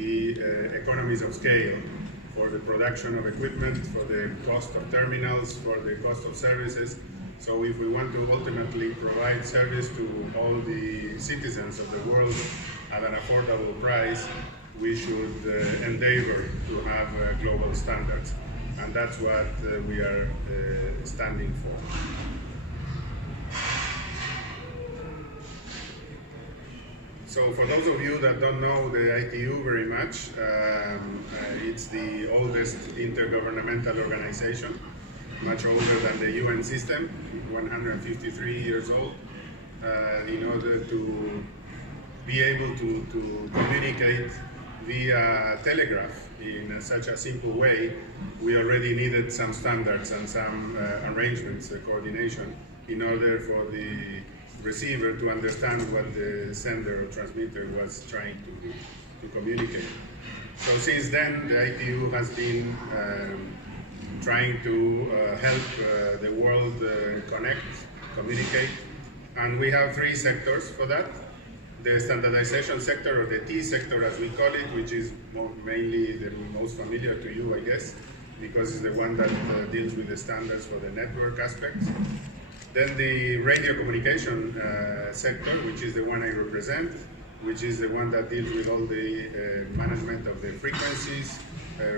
the economies of scale for the production of equipment, for the cost of terminals, for the cost of services. So if we want to ultimately provide service to all the citizens of the world at an affordable price, we should endeavor to have global standards. And that's what we are standing for. So for those of you that don't know the ITU very much, it's the oldest intergovernmental organization, much older than the UN system, 153 years old. In order to be able to communicate via telegraph in such a simple way, we already needed some standards and some arrangements, coordination, in order for the receiver to understand what the sender or transmitter was trying to communicate. So since then, the ITU has been trying to help the world connect, communicate, and we have three sectors for that. The standardization sector, or the T sector as we call it, which is mainly the most familiar to you, I guess, because it's the one that deals with the standards for the network aspects. Then the radiocommunication sector, which is the one I represent, which is the one that deals with all the management of the frequencies,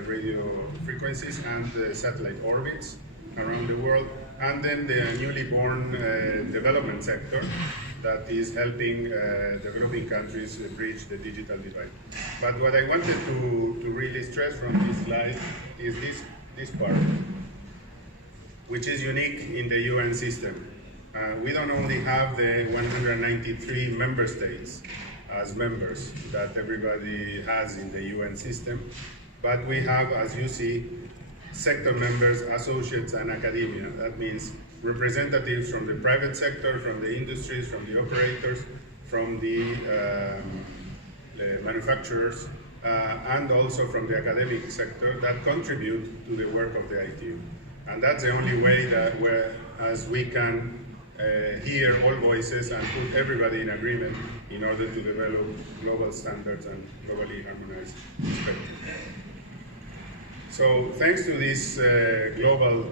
radio frequencies, and the satellite orbits around the world. And then the newly born development sector that is helping developing countries bridge the digital divide. But what I wanted to really stress from this slide is this part, which is unique in the UN system. We don't only have the 193 member states as members that everybody has in the UN system, but we have, as you see, sector members, associates, and academia. That means representatives from the private sector, from the industries, from the operators, from the manufacturers, and also from the academic sector that contribute to the work of the ITU. And that's the only way that as we can hear all voices and put everybody in agreement in order to develop global standards and globally harmonized spectrum. So thanks to these global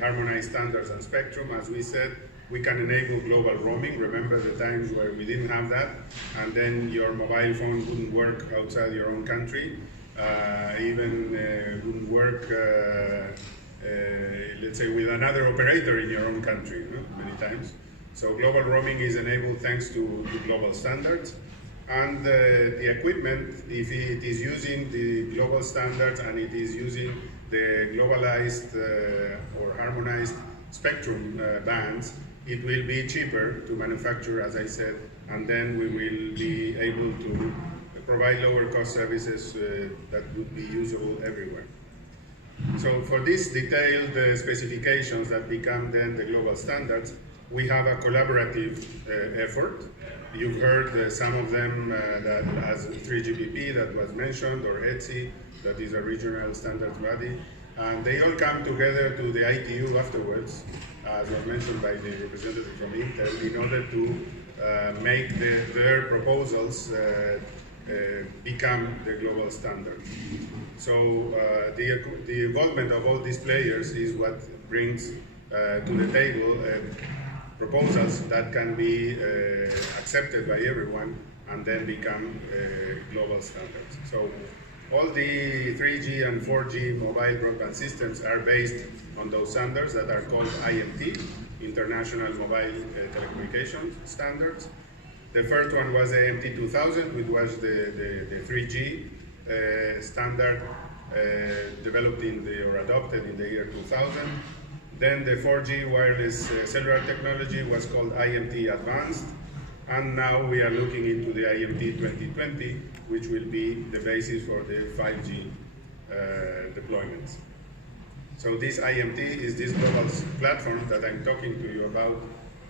harmonized standards and spectrum, as we said, we can enable global roaming. Remember the times where we didn't have that, and then your mobile phone wouldn't work outside your own country, even wouldn't work, let's say, with another operator in your own country, many times. So global roaming is enabled thanks to global standards. And the equipment, if it is using the global standards and it is using the globalized or harmonized spectrum bands, it will be cheaper to manufacture, as I said, and then we will be able to provide lower cost services that would be usable everywhere. So for these detailed specifications that become then the global standards, we have a collaborative effort. You've heard some of them that as 3GPP that was mentioned, or ETSI, that is a regional standards body. And they all come together to the ITU afterwards, as was mentioned by the representative from Intel, in order to make their proposals become the global standard. So the involvement of all these players is what brings to the table proposals that can be accepted by everyone and then become global standards. So all the 3G and 4G mobile broadband systems are based on those standards that are called IMT, International Mobile Telecommunication Standards. The first one was AMT 2000, which was the 3G standard developed or adopted in the year 2000. Then the 4G wireless cellular technology was called IMT Advanced, and now we are looking into the IMT 2020, which will be the basis for the 5G deployments. So this IMT is this global platform that I'm talking to you about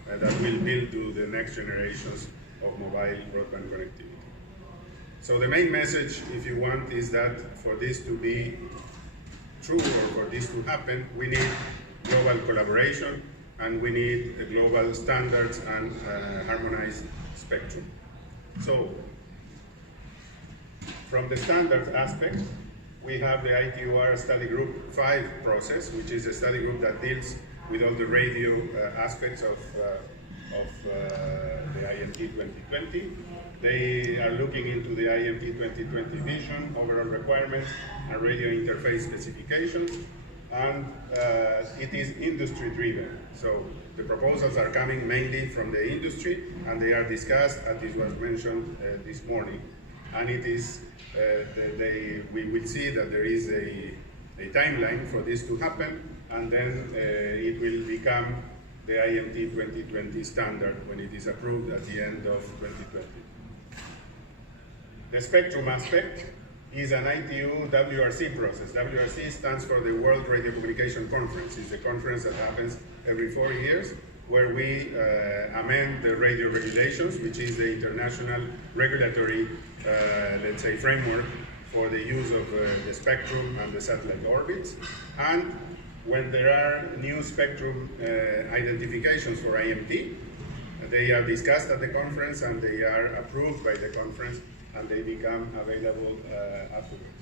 that will build to the next generations of mobile broadband connectivity. So the main message, if you want, is that for this to be true or for this to happen, we need global collaboration, and we need global standards and harmonized spectrum. So From the standards aspect, we have the ITUR Study Group 5 process, which is a study group that deals with all the radio aspects of the IMT 2020. They are looking into the IMT 2020 vision, overall requirements, and radio interface specifications, and it is industry-driven. So the proposals are coming mainly from the industry, and they are discussed, as this was mentioned this morning. And it is, we will see that there is a timeline for this to happen, and then it will become the IMT 2020 standard when it is approved at the end of 2020. The spectrum aspect is an ITU WRC process. WRC stands for the World Radiocommunication Conference. It's a conference that happens every 4 years, where we amend the radio regulations, which is the international regulatory, let's say, framework for the use of the spectrum and the satellite orbits. And when there are new spectrum identifications for IMT, they are discussed at the conference and they are approved by the conference and they become available afterwards.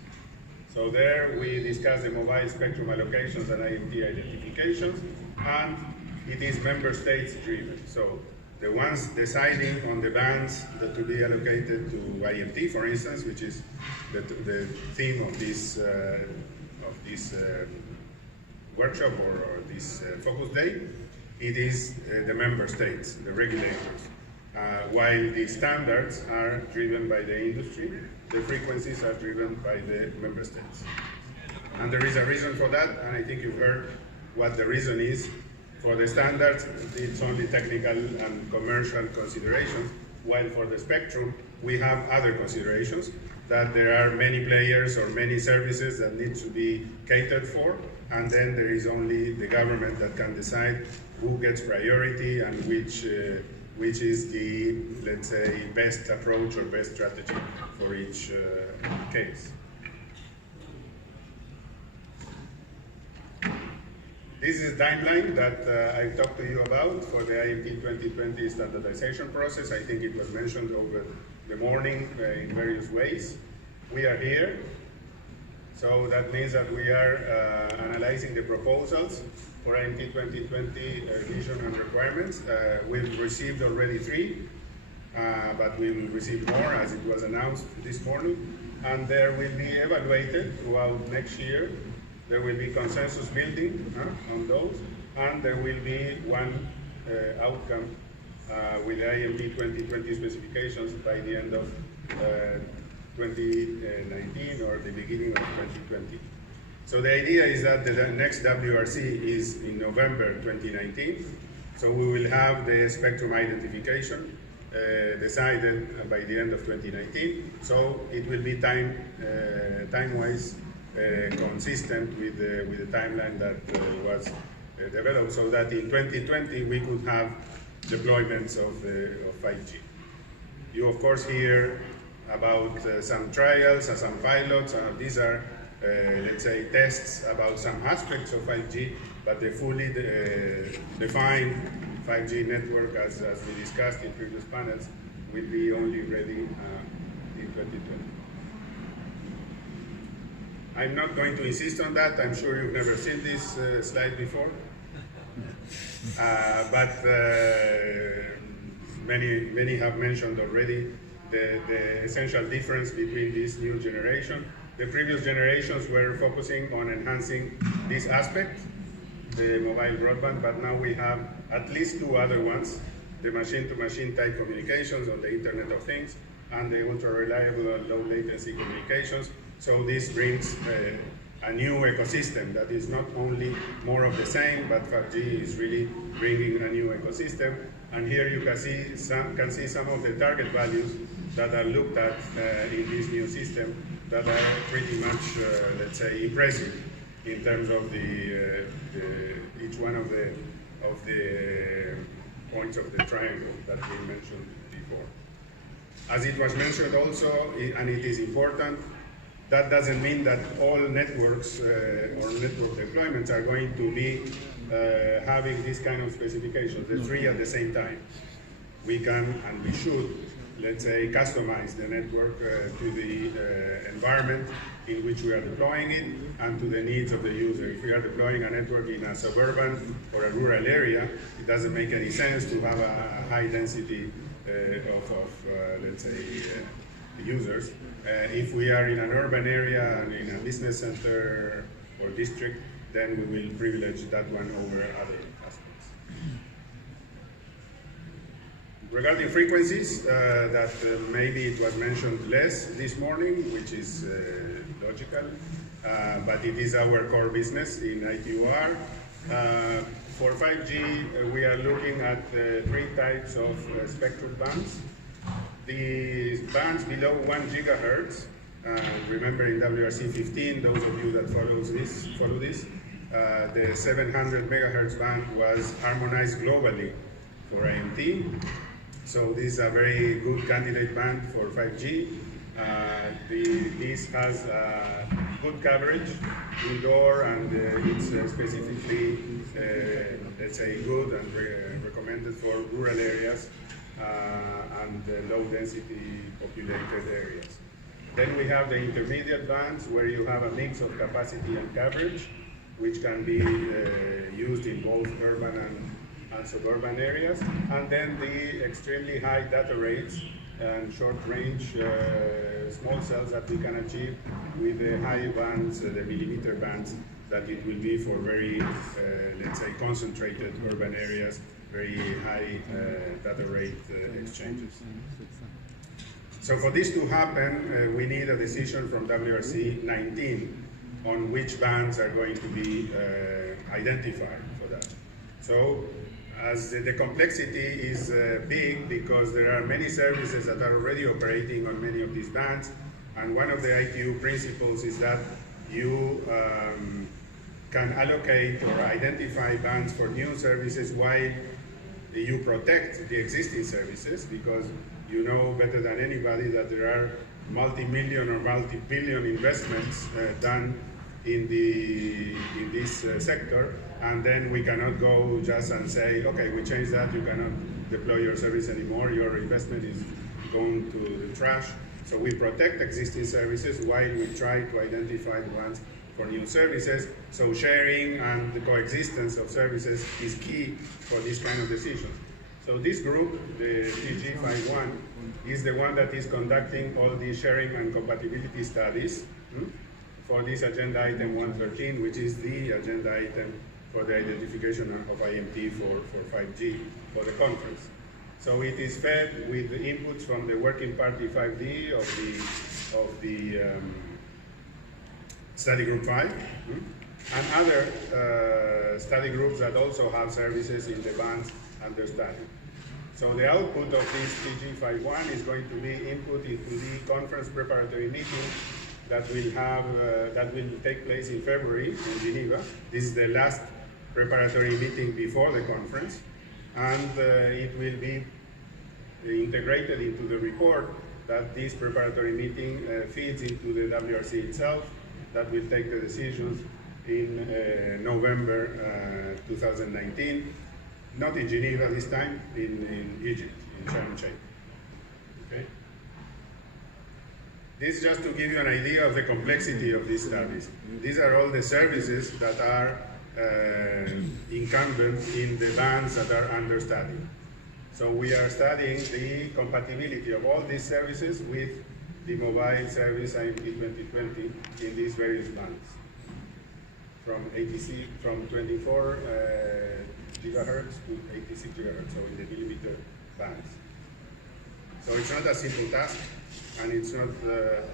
So there we discuss the mobile spectrum allocations and IMT identifications, and it is member states driven. So the ones deciding on the bands that to be allocated to IMT, for instance, which is the theme of this workshop or this focus day, it is the member states, the regulators. While the standards are driven by the industry, the frequencies are driven by the member states. And there is a reason for that, and I think you've heard what the reason is. For the standards, it's only technical and commercial considerations, while for the spectrum, we have other considerations, that there are many players or many services that need to be catered for, and then there is only the government that can decide who gets priority and which is the, let's say, best approach or best strategy for each case. This is a timeline that I've talked to you about for the IMT 2020 standardization process. I think it was mentioned over the morning in various ways. We are here, so that means that we are analyzing the proposals for IMT 2020 vision and requirements. We've received already 3, but we will receive more as it was announced this morning, and they will be evaluated throughout next year. There will be consensus building on those, and there will be one outcome with IMT 2020 specifications by the end of 2019 or the beginning of 2020. So the idea is that the next WRC is in November 2019, so we will have the spectrum identification decided by the end of 2019, so it will be time-wise consistent with the timeline that was developed, so that in 2020 we could have deployments of 5G. You of course hear about some trials and some pilots. These are, let's say, tests about some aspects of 5G, but the fully defined 5G network, as we discussed in previous panels, will be only ready in 2020. I'm not going to insist on that. I'm sure you've never seen this slide before. But many have mentioned already the essential difference between this new generation. The previous generations were focusing on enhancing this aspect, the mobile broadband, but now we have at least 2 other ones, the machine-to-machine type communications on the Internet of Things, and the ultra-reliable and low-latency communications. So this brings a new ecosystem that is not only more of the same, but 5G is really bringing a new ecosystem. And here you can see some of the target values that are looked at in this new system that are pretty much, let's say, impressive in terms of each one of the points of the triangle that we mentioned before. As it was mentioned also, and it is important, that doesn't mean that all networks or network deployments are going to be having this kind of specifications, the 3 at the same time. We can and we should let's say, customize the network to the environment in which we are deploying it and to the needs of the user. If we are deploying a network in a suburban or a rural area, it doesn't make any sense to have a high density let's say, users. If we are in an urban area and in a business center or district, then we will privilege that one over other aspects. Regarding frequencies, that maybe it was mentioned less this morning, which is logical, but it is our core business in ITUR. For 5G, we are looking at 3 types of spectrum bands. The bands below 1 gigahertz, remember in WRC 15, those of you that follow this, the 700 megahertz band was harmonized globally for IMT. So this is a very good candidate band for 5G. This has good coverage indoor, and it's specifically, let's say, good and recommended for rural areas and low density populated areas. Then we have the intermediate bands, where you have a mix of capacity and coverage, which can be used in both urban and suburban areas. And then the extremely high data rates and short range small cells that we can achieve with the high bands, the millimeter bands, that it will be for very, let's say, concentrated urban areas, very high data rate exchanges. So for this to happen, we need a decision from WRC 19 on which bands are going to be identified for that. So as the complexity is big, because there are many services that are already operating on many of these bands, and one of the ITU principles is that you can allocate or identify bands for new services while you protect the existing services, because you know better than anybody that there are multi-million or multi-billion investments done in this sector, and then we cannot go just and say, okay, we changed that, you cannot deploy your service anymore, your investment is going to the trash. So we protect existing services while we try to identify the ones for new services. So sharing and the coexistence of services is key for this kind of decisions. So this group, the TG51, is the one that is conducting all the sharing and compatibility studies for this agenda item 113, which is the agenda item for the identification of IMT for 5G for the conference. So it is fed with the inputs from the Working Party 5D of the Study Group 5, and other study groups that also have services in the bands under study. So the output of this TG51 is going to be input into the conference preparatory meeting that will take place in February in Geneva. This is the last preparatory meeting before the conference, and it will be integrated into the report that this preparatory meeting feeds into the WRC itself, that will take the decisions in November 2019, not in Geneva this time, in Egypt, in Sharm el-Sheikh. Okay? This is just to give you an idea of the complexity of these studies. These are all the services that are incumbent in the bands that are under study. So we are studying the compatibility of all these services with the mobile service IMT 2020 in these various bands. From 24 gigahertz to 86 gigahertz, so in the millimeter bands. So it's not a simple task, and it's not,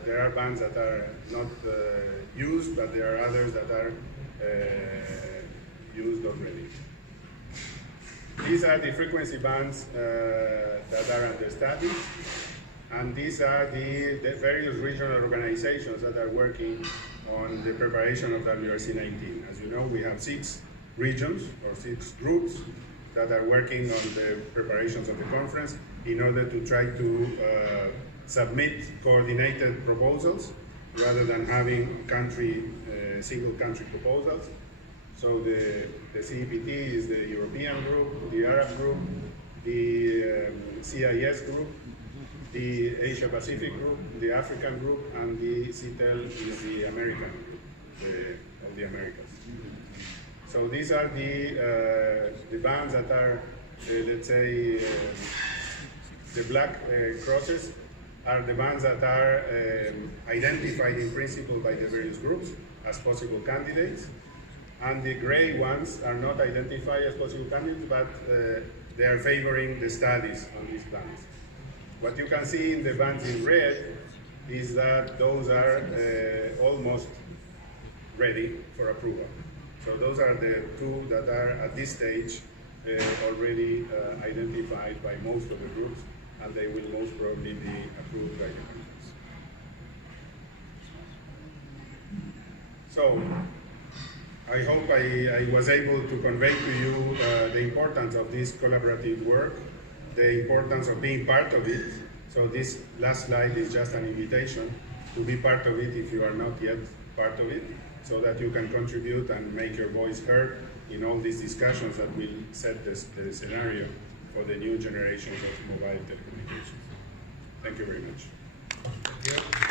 there are bands that are not used, but there are others that are used already. These are the frequency bands that are under study, and these are the various regional organizations that are working on the preparation of WRC 19. As you know, we have 6 regions or 6 groups that are working on the preparations of the conference in order to try to submit coordinated proposals rather than having single country proposals. So the CEPT is the European group, the Arab group, the CIS group, the Asia Pacific group, the African group, and the CTEL is the American group, of the Americas. So these are the bands that are, let's say, the black crosses are the bands that are identified in principle by the various groups as possible candidates, and the gray ones are not identified as possible candidates, but they are favoring the studies on these bands. What you can see in the bands in red is that those are almost ready for approval. So those are the two that are at this stage already identified by most of the groups, and they will most probably be approved by the conference. So I hope I was able to convey to you the importance of this collaborative work, the importance of being part of it. So this last slide is just an invitation to be part of it if you are not yet part of it, so that you can contribute and make your voice heard in all these discussions that will set the scenario for the new generations of mobile telecommunications. Thank you very much. Thank you.